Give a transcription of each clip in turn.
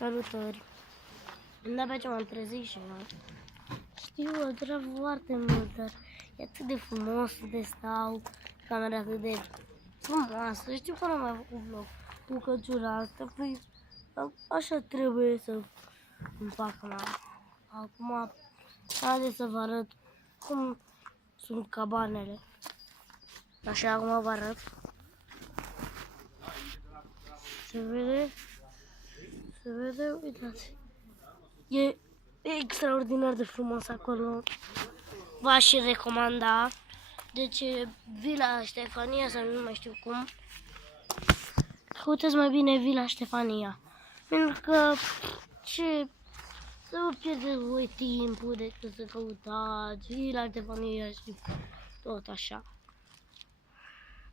Salutări! De-abia ce m-am trezit și eu. Știu, o durat foarte mult, dar e atât de frumos de stau, camera atât de frumoasă. Știu că nu am mai făcut vlog cu căciura asta, păi așa trebuie să îmi fac acum. Haideți să vă arăt cum sunt cabanele. Așa, acum vă arăt. Se vede, uitați. E extraordinar de frumos acolo. V-aș și recomanda. Deci, Vila Ștefania, sau nu mai știu cum. Căutați mai bine Vila Ștefania. Pentru că ce să vă pierdeți voi timpul decât să căutați Vila Ștefania și tot așa.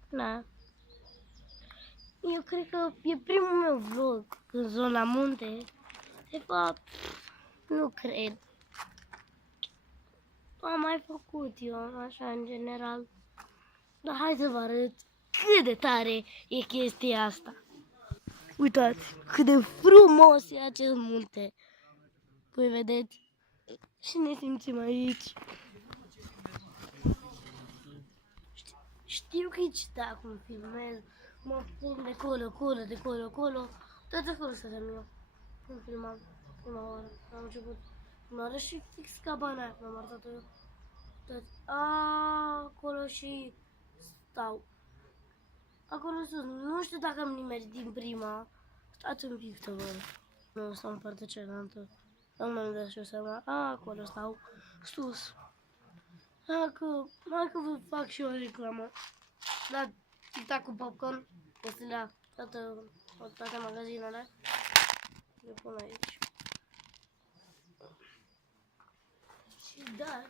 Da. Eu cred că e primul meu vlog în zona munte. De fapt, nu cred. Am mai făcut eu, așa, în general. Dar hai să vă arăt cât de tare e chestia asta. Uitați cât de frumos e acest munte. Voi vedeți? Și ne simțim aici. Știu că e ciudat acum filmez. Mă prind de acolo. Tot acolo stăteam eu. Când filmam prima oară. Am început prima oară și fix cabana aia m-am arătat-o eu. Acolo și stau. Acolo sus. Nu știu dacă am nimerit din prima. Stați un pic să văd. Nu, stau în partea cealaltă. Nu m-am dat și eu seama. Acolo stau. Sus. Hai că vă fac și eu o reclamă. Da, tic-tac cu popcorn. Este la toate magazinele. Le pun aici. Și da,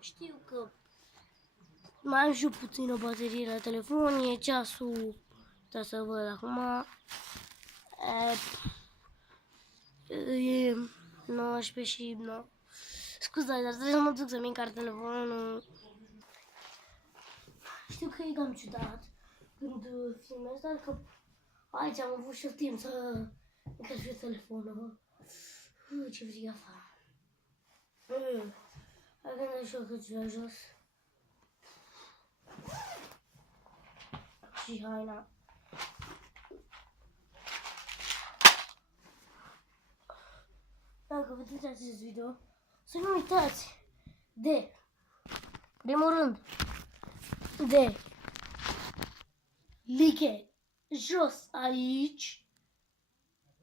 știu că mai am și puțină baterie la telefon, e ceasul, da să văd acum, e 19 și 9. Scuzați, dar trebuie să mă duc să-mi încarc telefonul. Știu că e cam ciudat când filmez, dar că aici am avut și eu timp să încarc și telefonul. Ce frig afară. Hai că ne-am și eu căciula jos. Și haina. Dacă vedeți acest video, să nu uitați de, primul rând, de like jos aici,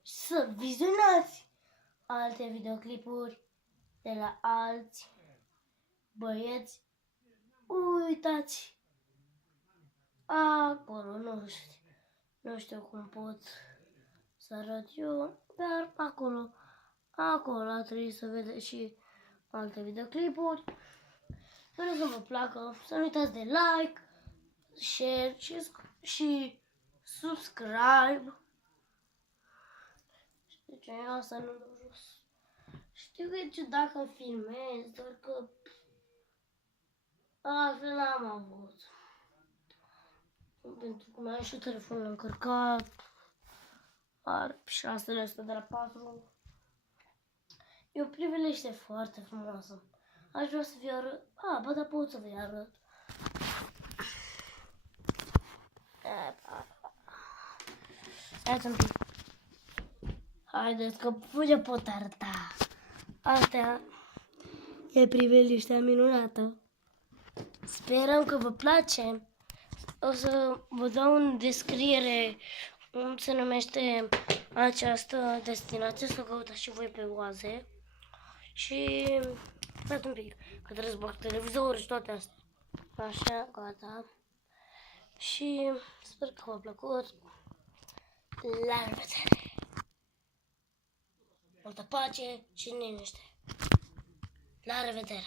să vizionați alte videoclipuri de la alți băieți. Uitați acolo, nu știu cum pot să arăt eu, dar acolo trebuie să vedeți și alte videoclipuri. Sper să vă placă, să nu uitați de like, share și subscribe. Deci asta nu dau jos. Știu că e ciudat că filmez, doar că altfel n-am avut. Pentru că mi-am și telefonul încărcat. Ar 600 de la 4. E o priveliște foarte frumoasă. Aș vrea să vi arăt. Bă, dar pot să vi arăt. Stați un pic. Haideți că vă pot arăta. Asta e priveliștea minunată. Sperăm că vă place. O să vă dau în descriere cum se numește această destinație, să căutați și voi pe oaze. Și stați un pic, că trebuie să bag televizorul și toate astea. Așa, gata. Și sper că v-a plăcut. La revedere! Multă pace și liniște! La revedere!